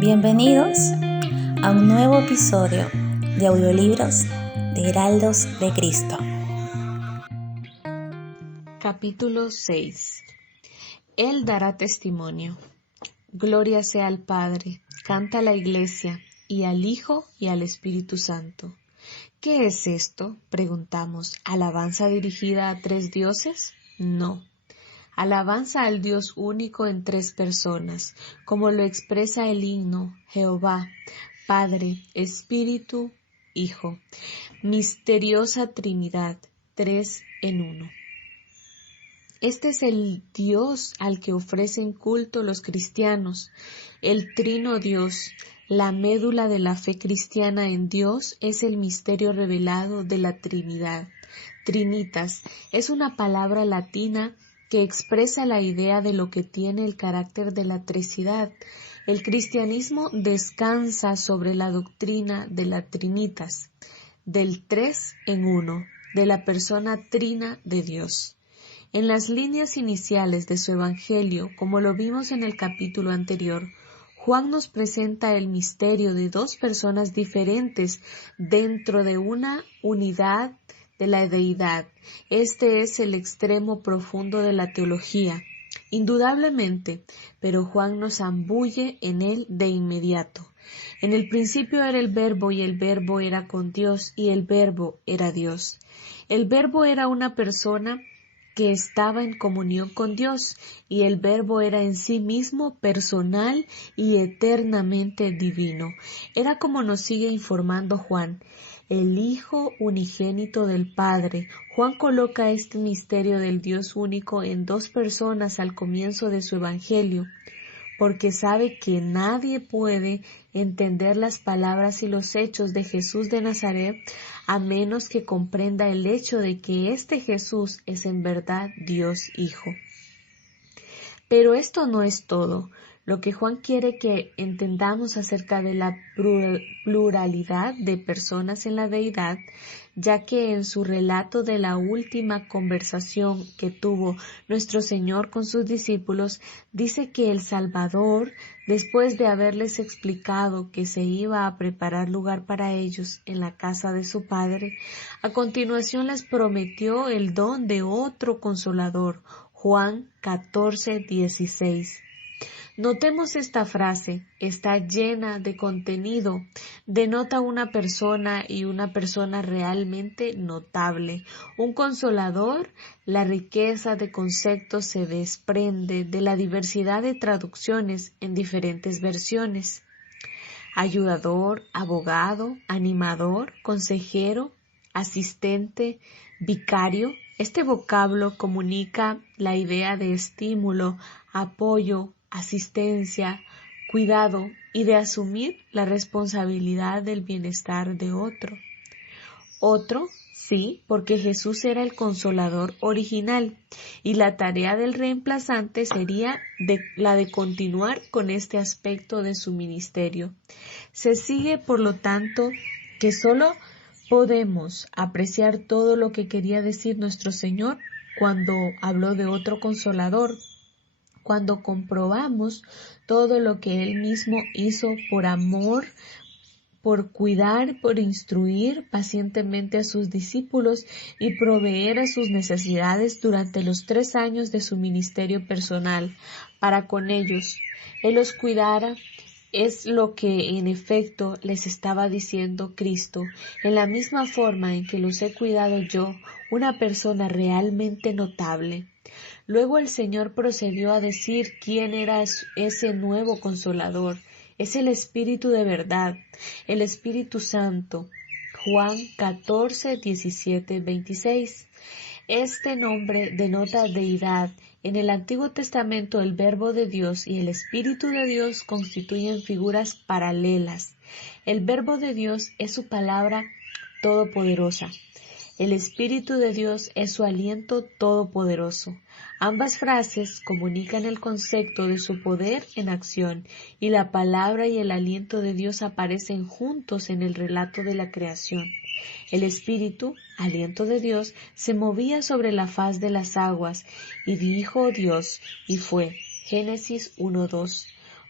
Bienvenidos a un nuevo episodio de Audiolibros de Heraldos de Cristo. Capítulo 6. Él dará testimonio. Gloria sea al Padre, canta la Iglesia, y al Hijo y al Espíritu Santo. ¿Qué es esto?, preguntamos. ¿Alabanza dirigida a tres dioses? No. Alabanza al Dios único en tres personas, como lo expresa el himno: Jehová, Padre, Espíritu, Hijo. Misteriosa Trinidad, tres en uno. Este es el Dios al que ofrecen culto los cristianos, el Trino Dios. La médula de la fe cristiana en Dios es el misterio revelado de la Trinidad. Trinitas es una palabra latina que expresa la idea de lo que tiene el carácter de la tricidad. El cristianismo descansa sobre la doctrina de la Trinitas, del tres en uno, de la persona trina de Dios. En las líneas iniciales de su Evangelio, como lo vimos en el capítulo anterior, Juan nos presenta el misterio de dos personas diferentes dentro de una unidad de la deidad. Este es el extremo profundo de la teología, indudablemente, pero Juan nos zambulle en él de inmediato. En el principio era el Verbo, y el Verbo era con Dios, y el Verbo era Dios. El Verbo era una persona que estaba en comunión con Dios, y el Verbo era en sí mismo personal y eternamente divino. Era, como nos sigue informando Juan, el Hijo unigénito del Padre. Juan coloca este misterio del Dios único en dos personas al comienzo de su Evangelio, porque sabe que nadie puede entender las palabras y los hechos de Jesús de Nazaret a menos que comprenda el hecho de que este Jesús es en verdad Dios Hijo. Pero esto no es todo. Lo que Juan quiere que entendamos acerca de la pluralidad de personas en la deidad, ya que en su relato de la última conversación que tuvo nuestro Señor con sus discípulos, dice que el Salvador, después de haberles explicado que se iba a preparar lugar para ellos en la casa de su Padre, a continuación les prometió el don de otro Consolador. Juan 14:16. Notemos esta frase, está llena de contenido, denota una persona y una persona realmente notable. Un consolador, la riqueza de conceptos se desprende de la diversidad de traducciones en diferentes versiones. Ayudador, abogado, animador, consejero, asistente, vicario. Este vocablo comunica la idea de estímulo, apoyo, asistencia, cuidado y de asumir la responsabilidad del bienestar de otro. Otro, sí, porque Jesús era el consolador original y la tarea del reemplazante sería la de continuar con este aspecto de su ministerio. Se sigue, por lo tanto, que solo podemos apreciar todo lo que quería decir nuestro Señor cuando habló de otro consolador, cuando comprobamos todo lo que Él mismo hizo por amor, por cuidar, por instruir pacientemente a sus discípulos y proveer a sus necesidades durante los 3 años de su ministerio personal para con ellos. Él los cuidara. Es lo que en efecto les estaba diciendo Cristo, en la misma forma en que los he cuidado yo, una persona realmente notable. Luego el Señor procedió a decir quién era ese nuevo Consolador. Es el Espíritu de verdad, el Espíritu Santo. Juan 14:17-26. Este nombre denota deidad. En el Antiguo Testamento el Verbo de Dios y el Espíritu de Dios constituyen figuras paralelas. El Verbo de Dios es su palabra todopoderosa. El Espíritu de Dios es su aliento todopoderoso. Ambas frases comunican el concepto de su poder en acción, y la palabra y el aliento de Dios aparecen juntos en el relato de la creación. El Espíritu, aliento de Dios, se movía sobre la faz de las aguas, y dijo Dios, y fue. Génesis 1:2.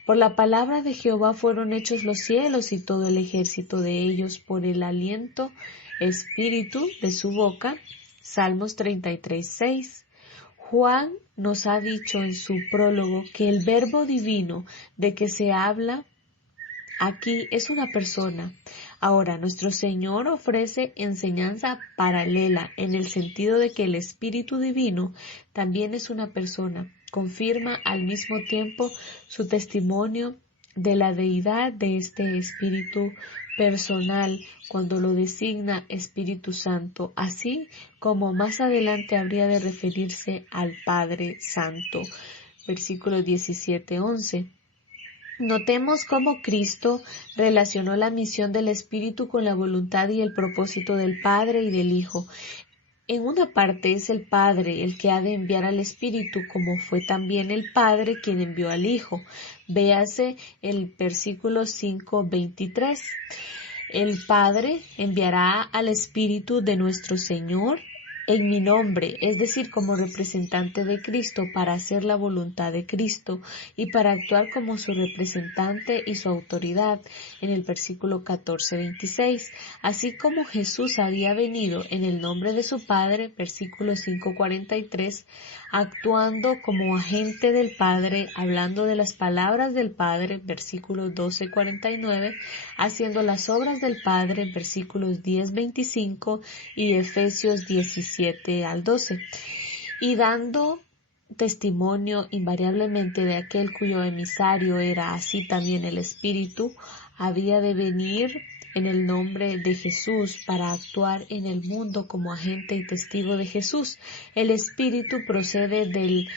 Por la palabra de Jehová fueron hechos los cielos y todo el ejército de ellos por el aliento espíritu de su boca. Salmos 33:6. Juan nos ha dicho en su prólogo que el verbo divino de que se habla aquí es una persona. Ahora, nuestro Señor ofrece enseñanza paralela en el sentido de que el Espíritu Divino también es una persona. Confirma al mismo tiempo su testimonio de la deidad de este Espíritu personal cuando lo designa Espíritu Santo, así como más adelante habría de referirse al Padre Santo. Versículo 17:11. Notemos cómo Cristo relacionó la misión del Espíritu con la voluntad y el propósito del Padre y del Hijo. En una parte es el Padre el que ha de enviar al Espíritu, como fue también el Padre quien envió al Hijo. Véase el versículo 5:23. El Padre enviará al Espíritu de nuestro Señor en mi nombre, es decir, como representante de Cristo, para hacer la voluntad de Cristo y para actuar como su representante y su autoridad, en el versículo 14:26. Así como Jesús había venido en el nombre de su Padre, versículo 5:43, actuando como agente del Padre, hablando de las palabras del Padre, versículo 12:49, haciendo las obras del Padre, versículos 10:25 y Efesios 17:12, y dando testimonio invariablemente de aquel cuyo emisario era así también el Espíritu, había de venir en el nombre de Jesús para actuar en el mundo como agente y testigo de Jesús. El Espíritu procede del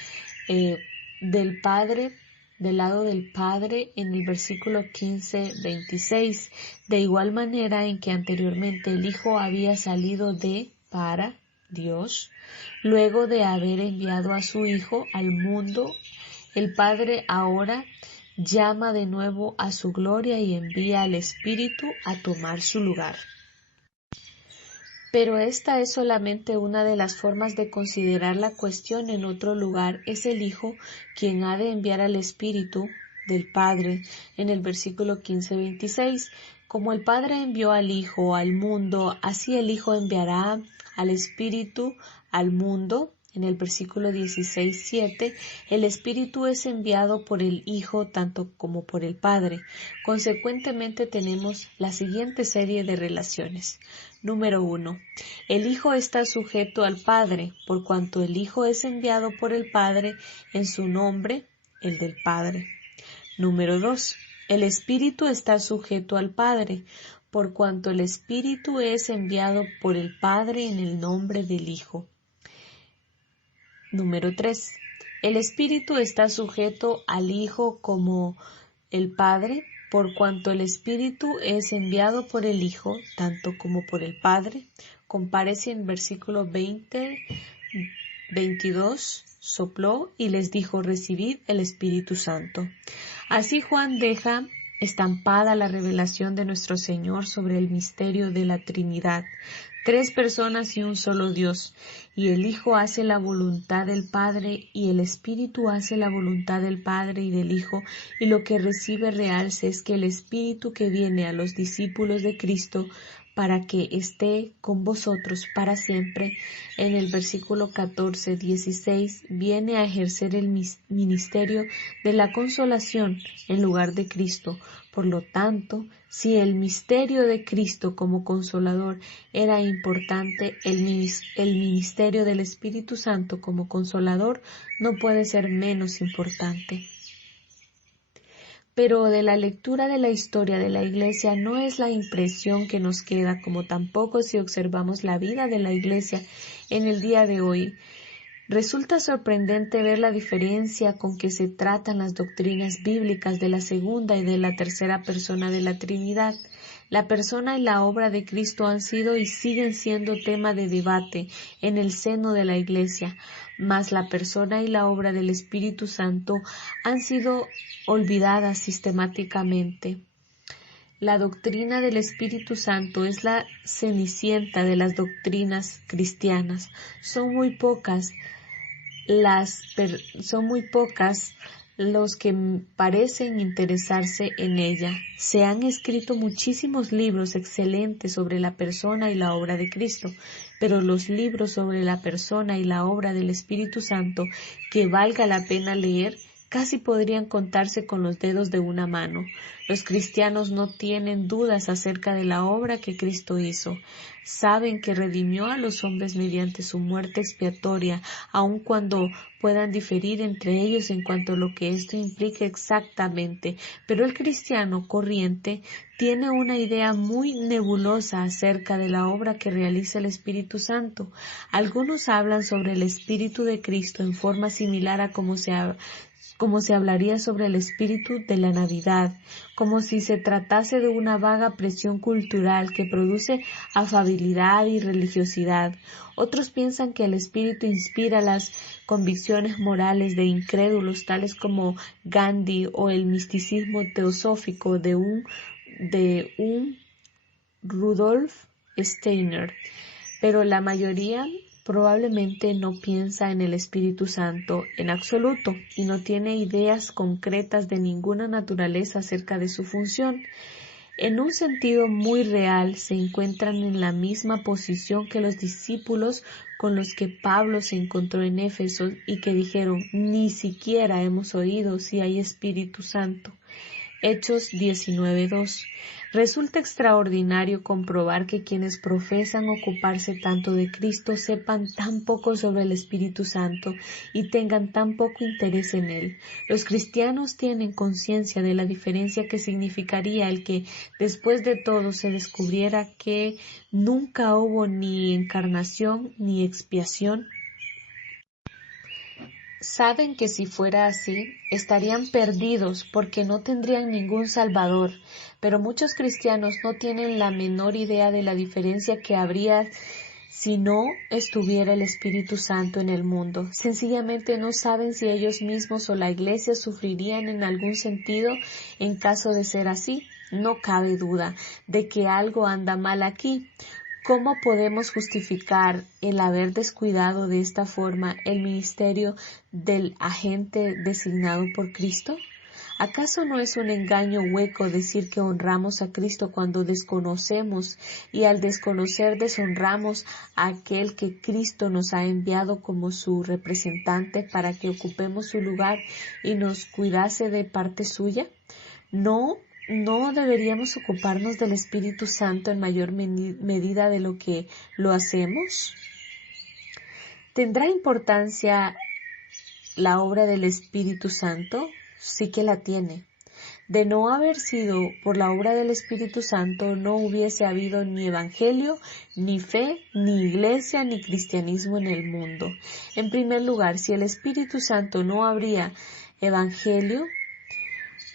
Padre, del lado del Padre en el versículo 15:26, de igual manera en que anteriormente el Hijo había salido para Dios, luego de haber enviado a su Hijo al mundo, el Padre ahora llama de nuevo a su gloria y envía al Espíritu a tomar su lugar. Pero esta es solamente una de las formas de considerar la cuestión. En otro lugar es el Hijo quien ha de enviar al Espíritu del Padre en el versículo 15:26. Como el Padre envió al Hijo al mundo, así el Hijo enviará al Espíritu al mundo. En el versículo 16:7, el Espíritu es enviado por el Hijo tanto como por el Padre. Consecuentemente tenemos la siguiente serie de relaciones. Número 1. El Hijo está sujeto al Padre, por cuanto el Hijo es enviado por el Padre en su nombre, el del Padre. Número 2. El Espíritu está sujeto al Padre, por cuanto el Espíritu es enviado por el Padre en el nombre del Hijo. Número 3. El Espíritu está sujeto al Hijo como el Padre, por cuanto el Espíritu es enviado por el Hijo, tanto como por el Padre. Compárese en versículo 22, sopló y les dijo, recibid el Espíritu Santo. Así Juan deja estampada la revelación de nuestro Señor sobre el misterio de la Trinidad, 3 personas y un solo Dios, y el Hijo hace la voluntad del Padre y el Espíritu hace la voluntad del Padre y del Hijo, y lo que recibe realce es que el Espíritu que viene a los discípulos de Cristo para que esté con vosotros para siempre, en el versículo 14:16, viene a ejercer el ministerio de la consolación en lugar de Cristo. Por lo tanto, si el misterio de Cristo como consolador era importante, el ministerio del Espíritu Santo como consolador no puede ser menos importante. Pero de la lectura de la historia de la Iglesia no es la impresión que nos queda, como tampoco si observamos la vida de la Iglesia en el día de hoy. Resulta sorprendente ver la diferencia con que se tratan las doctrinas bíblicas de la segunda y de la tercera persona de la Trinidad. La persona y la obra de Cristo han sido y siguen siendo tema de debate en el seno de la Iglesia, mas la persona y la obra del Espíritu Santo han sido olvidadas sistemáticamente. La doctrina del Espíritu Santo es la cenicienta de las doctrinas cristianas. Son muy pocas los que parecen interesarse en ella. Se han escrito muchísimos libros excelentes sobre la persona y la obra de Cristo, pero los libros sobre la persona y la obra del Espíritu Santo que valga la pena leer casi podrían contarse con los dedos de una mano. Los cristianos no tienen dudas acerca de la obra que Cristo hizo. Saben que redimió a los hombres mediante su muerte expiatoria, aun cuando puedan diferir entre ellos en cuanto a lo que esto implica exactamente. Pero el cristiano corriente tiene una idea muy nebulosa acerca de la obra que realiza el Espíritu Santo. Algunos hablan sobre el Espíritu de Cristo en forma similar a como se hablaría sobre el espíritu de la Navidad, como si se tratase de una vaga presión cultural que produce afabilidad y religiosidad. Otros piensan que el espíritu inspira las convicciones morales de incrédulos tales como Gandhi o el misticismo teosófico de un Rudolf Steiner, pero la mayoría probablemente no piensa en el Espíritu Santo en absoluto y no tiene ideas concretas de ninguna naturaleza acerca de su función. En un sentido muy real, se encuentran en la misma posición que los discípulos con los que Pablo se encontró en Éfeso y que dijeron: ni siquiera hemos oído si hay Espíritu Santo. Hechos 19:2. Resulta extraordinario comprobar que quienes profesan ocuparse tanto de Cristo sepan tan poco sobre el Espíritu Santo y tengan tan poco interés en él. Los cristianos tienen conciencia de la diferencia que significaría el que, después de todo, se descubriera que nunca hubo ni encarnación ni expiación. Saben que si fuera así, estarían perdidos porque no tendrían ningún Salvador, pero muchos cristianos no tienen la menor idea de la diferencia que habría si no estuviera el Espíritu Santo en el mundo. Sencillamente no saben si ellos mismos o la Iglesia sufrirían en algún sentido en caso de ser así. No cabe duda de que algo anda mal aquí. ¿Cómo podemos justificar el haber descuidado de esta forma el ministerio del agente designado por Cristo? ¿Acaso no es un engaño hueco decir que honramos a Cristo cuando desconocemos y al desconocer deshonramos a aquel que Cristo nos ha enviado como su representante para que ocupemos su lugar y nos cuidase de parte suya? ¿No deberíamos ocuparnos del Espíritu Santo en mayor medida de lo que lo hacemos? ¿Tendrá importancia la obra del Espíritu Santo? Sí que la tiene. De no haber sido por la obra del Espíritu Santo, no hubiese habido ni evangelio, ni fe, ni iglesia, ni cristianismo en el mundo. En primer lugar, si el Espíritu Santo no habría evangelio,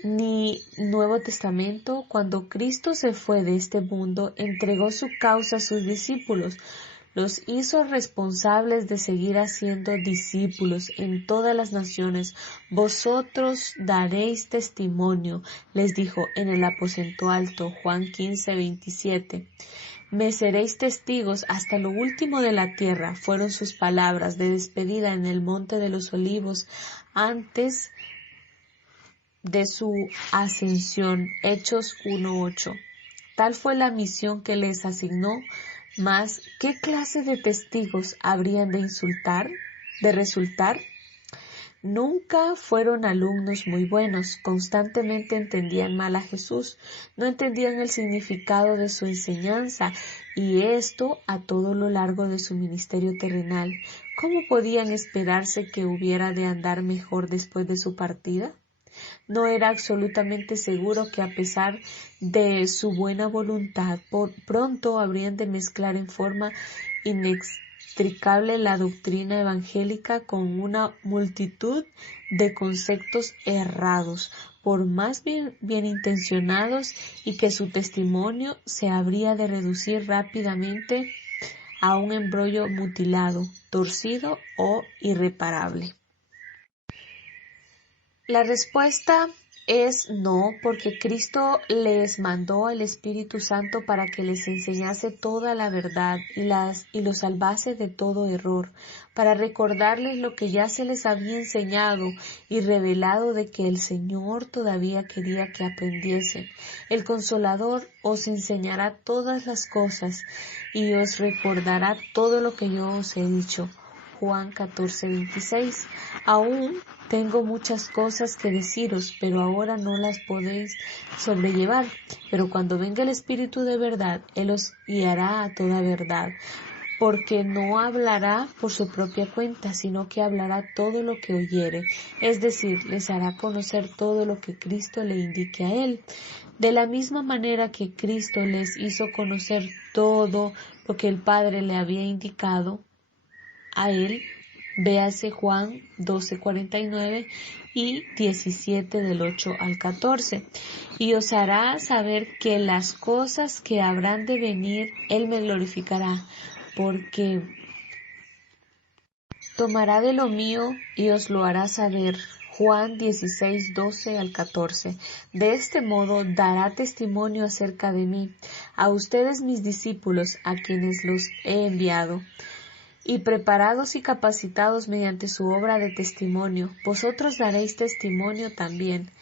ni Nuevo Testamento. Cuando Cristo se fue de este mundo, entregó su causa a sus discípulos, los hizo responsables de seguir haciendo discípulos en todas las naciones. Vosotros daréis testimonio, les dijo en el aposento alto, Juan 15:27. Me seréis testigos hasta lo último de la tierra, fueron sus palabras de despedida en el Monte de los Olivos antes de su ascensión. Hechos 1:8. Tal fue la misión que les asignó, mas ¿qué clase de testigos habrían de resultar? Nunca fueron alumnos muy buenos, constantemente entendían mal a Jesús, no entendían el significado de su enseñanza, y esto a todo lo largo de su ministerio terrenal. ¿Cómo podían esperarse que hubiera de andar mejor después de su partida? No era absolutamente seguro que, a pesar de su buena voluntad, pronto habrían de mezclar en forma inextricable la doctrina evangélica con una multitud de conceptos errados, por más bien intencionados, y que su testimonio se habría de reducir rápidamente a un embrollo mutilado, torcido o irreparable. La respuesta es no, porque Cristo les mandó el Espíritu Santo para que les enseñase toda la verdad y los salvase de todo error. para recordarles lo que ya se les había enseñado y revelado de que el Señor todavía quería que aprendiesen. El Consolador os enseñará todas las cosas y os recordará todo lo que yo os he dicho. Juan 14:26. Aún tengo muchas cosas que deciros, pero ahora no las podéis sobrellevar. Pero cuando venga el Espíritu de verdad, Él os guiará a toda verdad, porque no hablará por su propia cuenta, sino que hablará todo lo que oyere, es decir, les hará conocer todo lo que Cristo le indique a Él. De la misma manera que Cristo les hizo conocer todo lo que el Padre le había indicado a Él, véase Juan 12:49 y 17 del 8 al 14. Y os hará saber que las cosas que habrán de venir, Él me glorificará, porque tomará de lo mío y os lo hará saber. Juan 16:12 al 14. De este modo dará testimonio acerca de mí a ustedes mis discípulos, a quienes los he enviado. Y preparados y capacitados mediante su obra de testimonio, vosotros daréis testimonio también.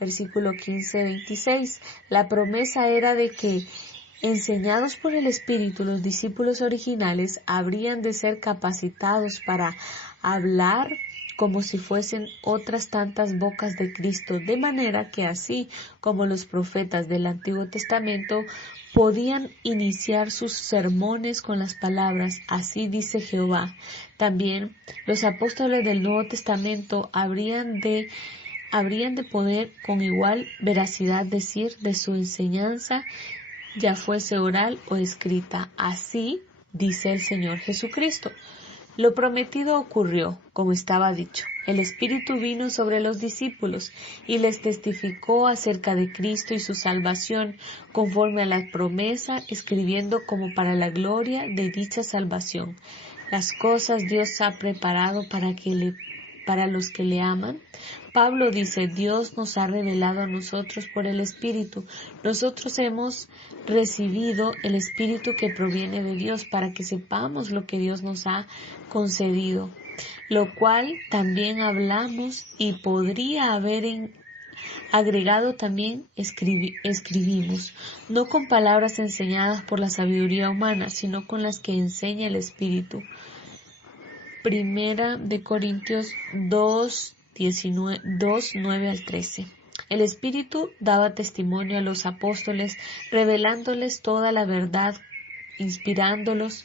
Versículo 15-26. La promesa era de que, enseñados por el Espíritu, los discípulos originales habrían de ser capacitados para hablar como si fuesen otras tantas bocas de Cristo, de manera que así como los profetas del Antiguo Testamento podían iniciar sus sermones con las palabras "Así dice Jehová", también los apóstoles del Nuevo Testamento habrían de poder con igual veracidad decir de su enseñanza, ya fuese oral o escrita: "Así dice el Señor Jesucristo". Lo prometido ocurrió, como estaba dicho. El Espíritu vino sobre los discípulos y les testificó acerca de Cristo y su salvación, conforme a la promesa, escribiendo como para la gloria de dicha salvación. Las cosas Dios ha preparado para los que le aman. Pablo dice: Dios nos ha revelado a nosotros por el Espíritu. Nosotros hemos recibido el Espíritu que proviene de Dios para que sepamos lo que Dios nos ha concedido, lo cual también hablamos y podría haber agregado también escribimos, no con palabras enseñadas por la sabiduría humana, sino con las que enseña el Espíritu. Primera de Corintios 2:9 al 13. El Espíritu daba testimonio a los apóstoles, revelándoles toda la verdad, inspirándolos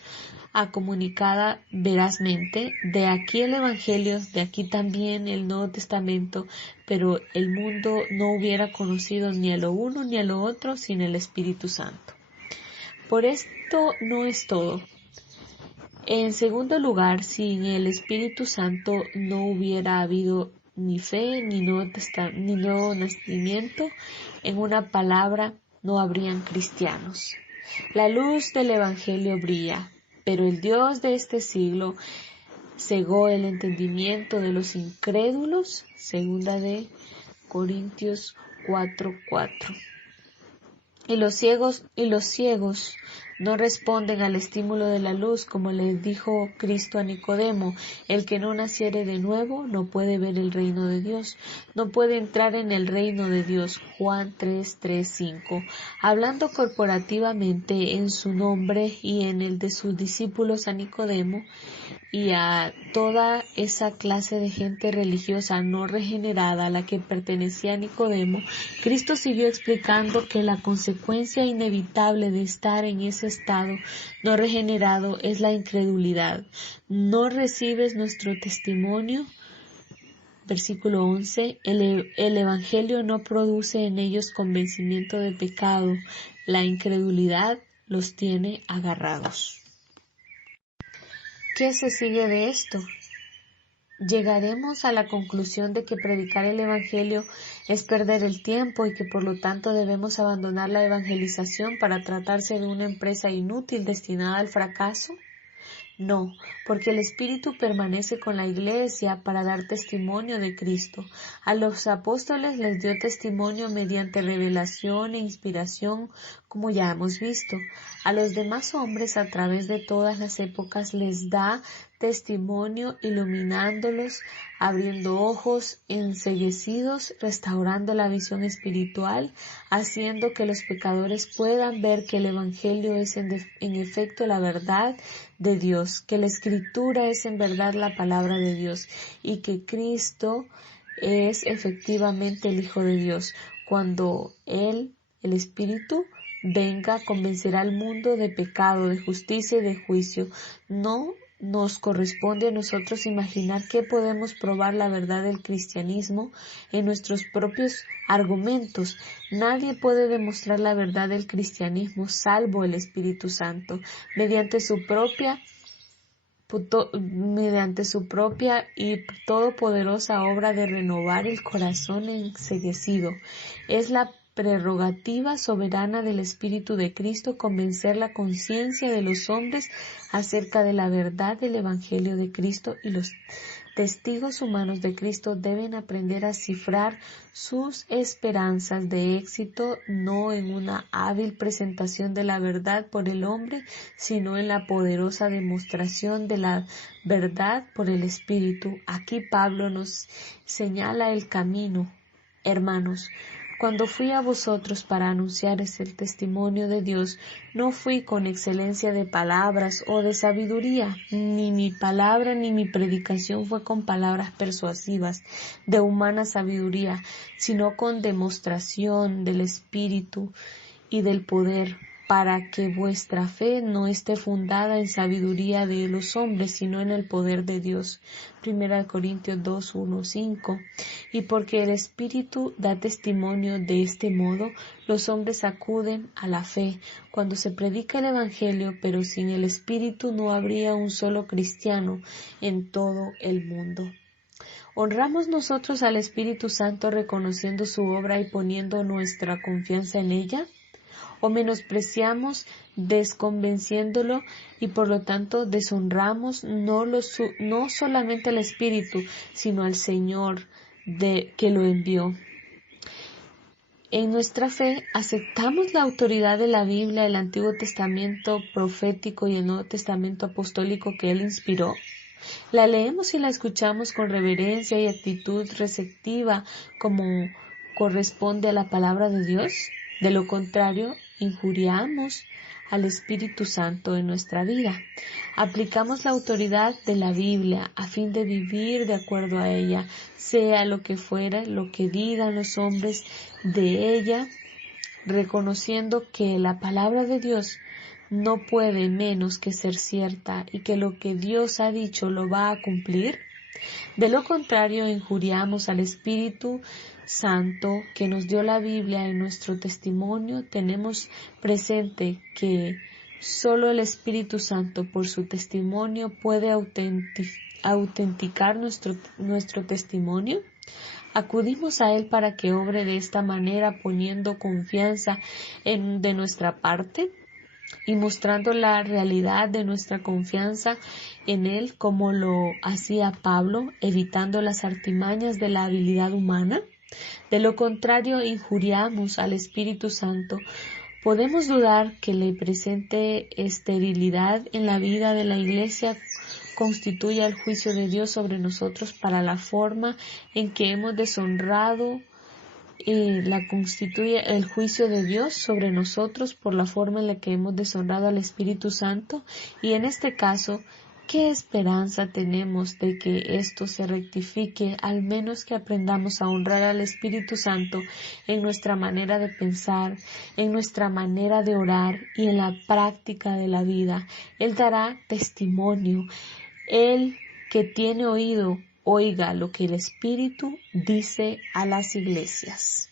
a comunicada verazmente. De aquí el Evangelio, de aquí también el Nuevo Testamento, pero el mundo no hubiera conocido ni a lo uno ni a lo otro sin el Espíritu Santo. Por esto no es todo. En segundo lugar, sin el Espíritu Santo no hubiera habido ni fe ni nuevo nacimiento. En una palabra, no habrían cristianos. La luz del Evangelio brilla, pero el Dios de este siglo cegó el entendimiento de los incrédulos. Segunda de Corintios 4:4. Y los ciegos no responden al estímulo de la luz, como les dijo Cristo a Nicodemo: el que no naciere de nuevo no puede ver el reino de Dios, no puede entrar en el reino de Dios. Juan 3:5. Hablando corporativamente en su nombre y en el de sus discípulos a Nicodemo y a toda esa clase de gente religiosa no regenerada a la que pertenecía Nicodemo, Cristo siguió explicando que la consecuencia inevitable de estar en ese estado no regenerado es la incredulidad. ¿No recibes nuestro testimonio? Versículo 11. El Evangelio no produce en ellos convencimiento de pecado. La incredulidad los tiene agarrados. ¿Qué se sigue de esto? Llegaremos a la conclusión de que predicar el Evangelio es perder el tiempo y que por lo tanto debemos abandonar la evangelización para tratarse de una empresa inútil destinada al fracaso. No, porque el Espíritu permanece con la Iglesia para dar testimonio de Cristo. A los apóstoles les dio testimonio mediante revelación e inspiración, como ya hemos visto. A los demás hombres a través de todas las épocas les da testimonio, iluminándolos, abriendo ojos enceguecidos, restaurando la visión espiritual, haciendo que los pecadores puedan ver que el Evangelio es en efecto la verdad de Dios, que la Escritura es en verdad la palabra de Dios y que Cristo es efectivamente el Hijo de Dios. Cuando Él, el Espíritu, venga, convencerá al mundo de pecado, de justicia y de juicio. No nos corresponde a nosotros imaginar que podemos probar la verdad del cristianismo en nuestros propios argumentos. Nadie puede demostrar la verdad del cristianismo salvo el Espíritu Santo, mediante su propia y todopoderosa obra de renovar el corazón enceguecido. Es la prerrogativa soberana del Espíritu de Cristo convencer la conciencia de los hombres acerca de la verdad del Evangelio de Cristo, y los testigos humanos de Cristo deben aprender a cifrar sus esperanzas de éxito no en una hábil presentación de la verdad por el hombre, sino en la poderosa demostración de la verdad por el Espíritu. Aquí Pablo nos señala el camino. Hermanos, cuando fui a vosotros para anunciaros el testimonio de Dios, no fui con excelencia de palabras o de sabiduría, ni mi palabra ni mi predicación fue con palabras persuasivas de humana sabiduría, sino con demostración del Espíritu y del poder, para que vuestra fe no esté fundada en sabiduría de los hombres, sino en el poder de Dios. 1 Corintios 2, 1, 5. Y porque el Espíritu da testimonio de este modo, los hombres acuden a la fe. Cuando se predica el Evangelio, pero sin el Espíritu no habría un solo cristiano en todo el mundo. ¿Honramos nosotros al Espíritu Santo reconociendo su obra y poniendo nuestra confianza en ella? ¿O menospreciamos desconvenciéndolo y por lo tanto deshonramos no solamente al Espíritu, sino al Señor que lo envió? En nuestra fe aceptamos la autoridad de la Biblia, el Antiguo Testamento profético y el Nuevo Testamento apostólico que Él inspiró. La leemos y la escuchamos con reverencia y actitud receptiva como corresponde a la palabra de Dios. De lo contrario, injuriamos al Espíritu Santo en nuestra vida. Aplicamos la autoridad de la Biblia a fin de vivir de acuerdo a ella, sea lo que fuera, lo que digan los hombres de ella, reconociendo que la palabra de Dios no puede menos que ser cierta y que lo que Dios ha dicho lo va a cumplir. De lo contrario, injuriamos al Espíritu Santo que nos dio la Biblia en nuestro testimonio. Tenemos presente que solo el Espíritu Santo por su testimonio puede autenticar nuestro testimonio. Acudimos a Él para que obre de esta manera, poniendo confianza de nuestra parte y mostrando la realidad de nuestra confianza en Él, como lo hacía Pablo, evitando las artimañas de la habilidad humana. De lo contrario, injuriamos al Espíritu Santo. Podemos dudar que la presente esterilidad en la vida de la Iglesia constituya el juicio de Dios sobre nosotros para la forma en que hemos deshonrado. La constituye el juicio de Dios sobre nosotros por la forma en la que hemos deshonrado al Espíritu Santo, y en este caso, ¿qué esperanza tenemos de que esto se rectifique, al menos que aprendamos a honrar al Espíritu Santo en nuestra manera de pensar, en nuestra manera de orar y en la práctica de la vida? Él dará testimonio. El que tiene oído, oiga lo que el Espíritu dice a las iglesias.